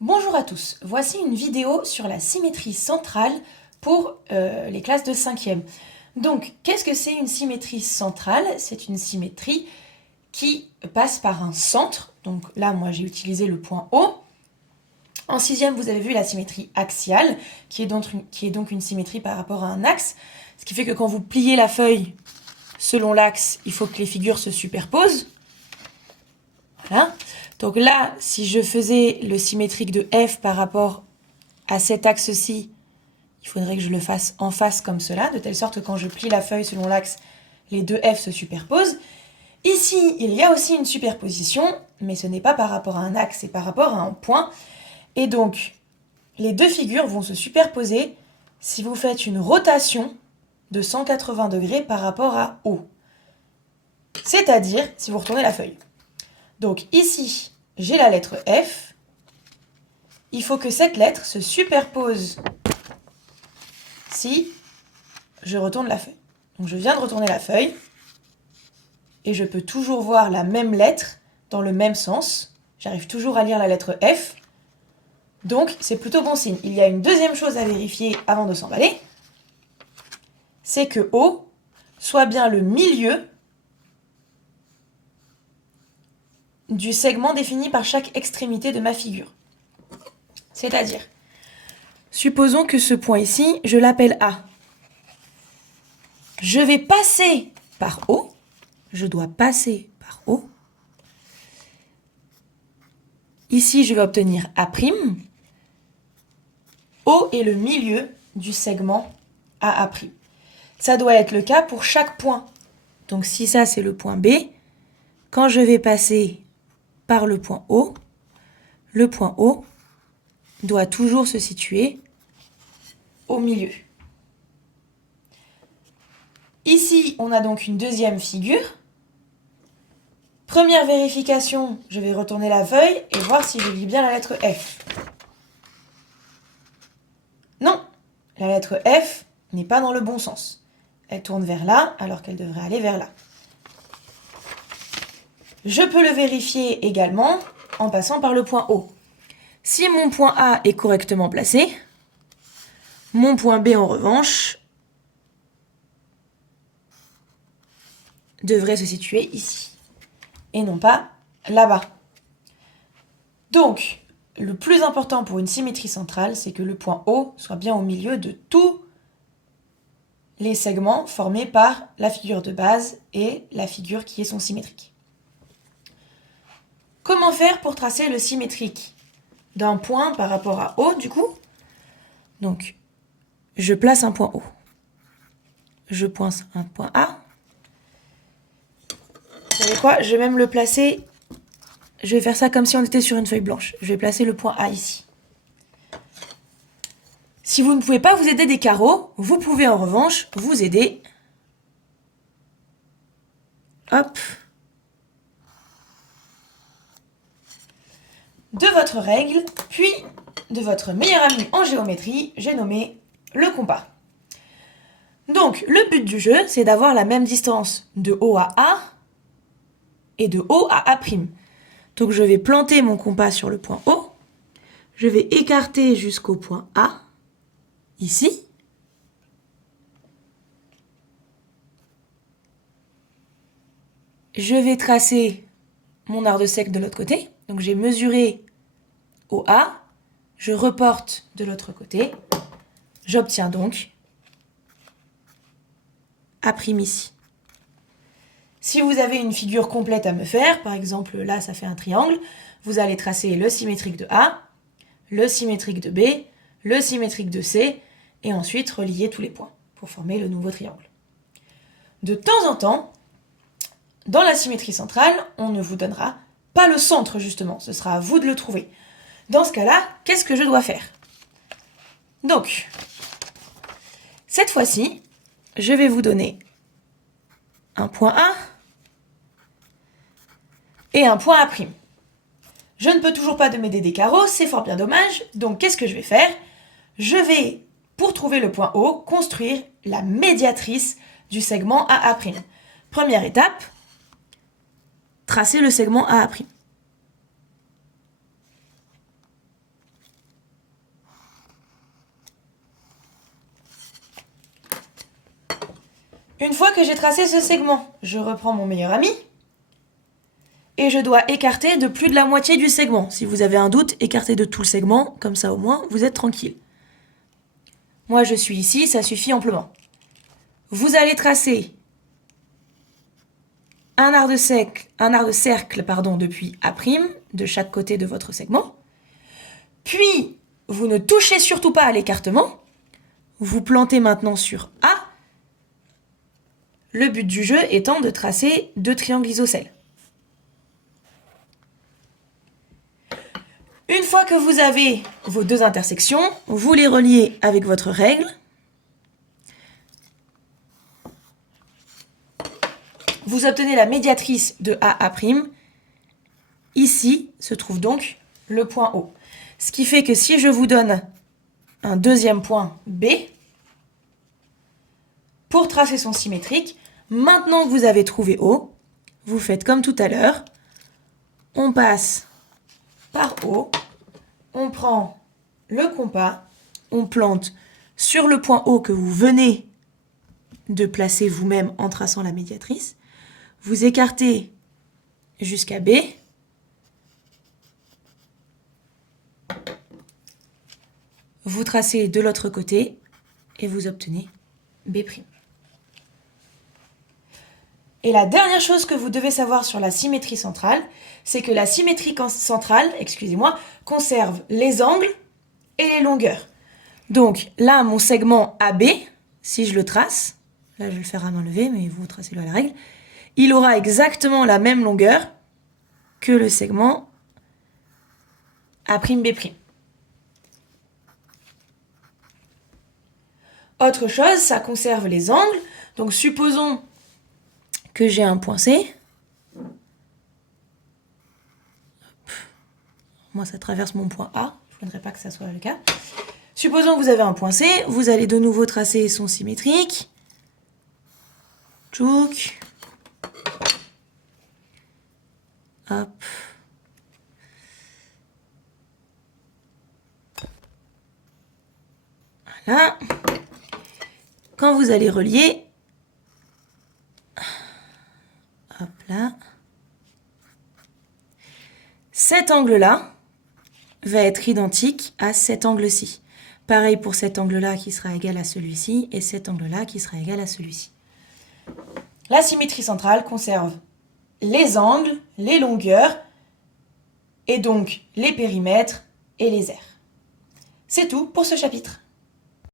Bonjour à tous, voici une vidéo sur la symétrie centrale pour les classes de 5e. Donc, qu'est-ce que c'est une symétrie centrale? C'est une symétrie qui passe par un centre. Donc là, moi, j'ai utilisé le point O. En 6e, vous avez vu la symétrie axiale, qui est donc une symétrie par rapport à un axe. Ce qui fait que quand vous pliez la feuille selon l'axe, il faut que les figures se superposent. Voilà. Donc là, si je faisais le symétrique de F par rapport à cet axe-ci, il faudrait que je le fasse en face comme cela, de telle sorte que quand je plie la feuille selon l'axe, les deux F se superposent. Ici, il y a aussi une superposition, mais ce n'est pas par rapport à un axe, c'est par rapport à un point. Et donc, les deux figures vont se superposer si vous faites une rotation de 180 degrés par rapport à O. C'est-à-dire, si vous retournez la feuille. Donc ici, j'ai la lettre F. Il faut que cette lettre se superpose si je retourne la feuille. Donc je viens de retourner la feuille et je peux toujours voir la même lettre dans le même sens. J'arrive toujours à lire la lettre F. Donc c'est plutôt bon signe. Il y a une deuxième chose à vérifier avant de s'emballer. C'est que O soit bien le milieu du segment défini par chaque extrémité de ma figure. C'est-à-dire, supposons que ce point ici, je l'appelle A. Je vais passer par O. Je dois passer par O. Ici, je vais obtenir A'. O est le milieu du segment AA'. Ça doit être le cas pour chaque point. Donc si ça, c'est le point B, quand je vais passer par le point O doit toujours se situer au milieu. Ici, on a donc une deuxième figure. Première vérification, je vais retourner la feuille et voir si je lis bien la lettre F. Non, la lettre F n'est pas dans le bon sens. Elle tourne vers là alors qu'elle devrait aller vers là. Je peux le vérifier également en passant par le point O. Si mon point A est correctement placé, mon point B en revanche devrait se situer ici et non pas là-bas. Donc, le plus important pour une symétrie centrale, c'est que le point O soit bien au milieu de tous les segments formés par la figure de base et la figure qui est son symétrique. Comment faire pour tracer le symétrique d'un point par rapport à O, du coup? Donc, je place un point O. Je pointe un point A. Vous savez quoi? Je vais même le placer... Je vais faire ça comme si on était sur une feuille blanche. Je vais placer le point A ici. Si vous ne pouvez pas vous aider des carreaux, vous pouvez en revanche vous aider. Hop. De votre règle, puis de votre meilleur ami en géométrie, j'ai nommé le compas. Donc, le but du jeu, c'est d'avoir la même distance de O à A et de O à A'. Donc, je vais planter mon compas sur le point O. Je vais écarter jusqu'au point A, ici. Je vais tracer mon art de cercle de l'autre côté. Donc, j'ai mesuré au A. Je reporte de l'autre côté. J'obtiens donc A' ici. Si vous avez une figure complète à me faire, par exemple là ça fait un triangle, vous allez tracer le symétrique de A, le symétrique de B, le symétrique de C, et ensuite relier tous les points pour former le nouveau triangle. De temps en temps, dans la symétrie centrale, on ne vous donnera pas le centre justement, ce sera à vous de le trouver. Dans ce cas-là, qu'est-ce que je dois faire? Donc, cette fois-ci, je vais vous donner un point A et un point A'. Je ne peux toujours pas m'aider des carreaux, c'est fort bien dommage. Donc qu'est-ce que je vais faire? Je vais, pour trouver le point O, construire la médiatrice du segment AA'. Première étape, tracer le segment AA'. Une fois que j'ai tracé ce segment, je reprends mon meilleur ami et je dois écarter de plus de la moitié du segment. Si vous avez un doute, écartez de tout le segment, comme ça au moins vous êtes tranquille. Moi je suis ici, ça suffit amplement. Vous allez tracer un arc de cercle depuis A' de chaque côté de votre segment. Puis, vous ne touchez surtout pas à l'écartement. Vous plantez maintenant sur A. Le but du jeu étant de tracer 2 triangles isocèles. Une fois que vous avez vos 2 intersections, vous les reliez avec votre règle. Vous obtenez la médiatrice de AA'. Ici se trouve donc le point O. Ce qui fait que si je vous donne un deuxième point B, pour tracer son symétrique, maintenant que vous avez trouvé O, vous faites comme tout à l'heure. On passe par O, on prend le compas, on plante sur le point O que vous venez de placer vous-même en traçant la médiatrice. Vous écartez jusqu'à B. Vous tracez de l'autre côté et vous obtenez B'. Et la dernière chose que vous devez savoir sur la symétrie centrale, c'est que la symétrie centrale, conserve les angles et les longueurs. Donc là, mon segment AB, si je le trace, là je vais le faire à main levée, mais vous tracez-le à la règle, il aura exactement la même longueur que le segment A'B'. Autre chose, ça conserve les angles. Donc supposons que j'ai un point C. Moi, ça traverse mon point A. Je ne voudrais pas que ça soit le cas. Supposons que vous avez un point C. Vous allez de nouveau tracer son symétrique. Tchouk. Hop. Voilà. Quand vous allez relier, hop là, cet angle-là va être identique à cet angle-ci. Pareil pour cet angle-là qui sera égal à celui-ci et cet angle-là qui sera égal à celui-ci. La symétrie centrale conserve les angles, les longueurs et donc les périmètres et les aires. C'est tout pour ce chapitre.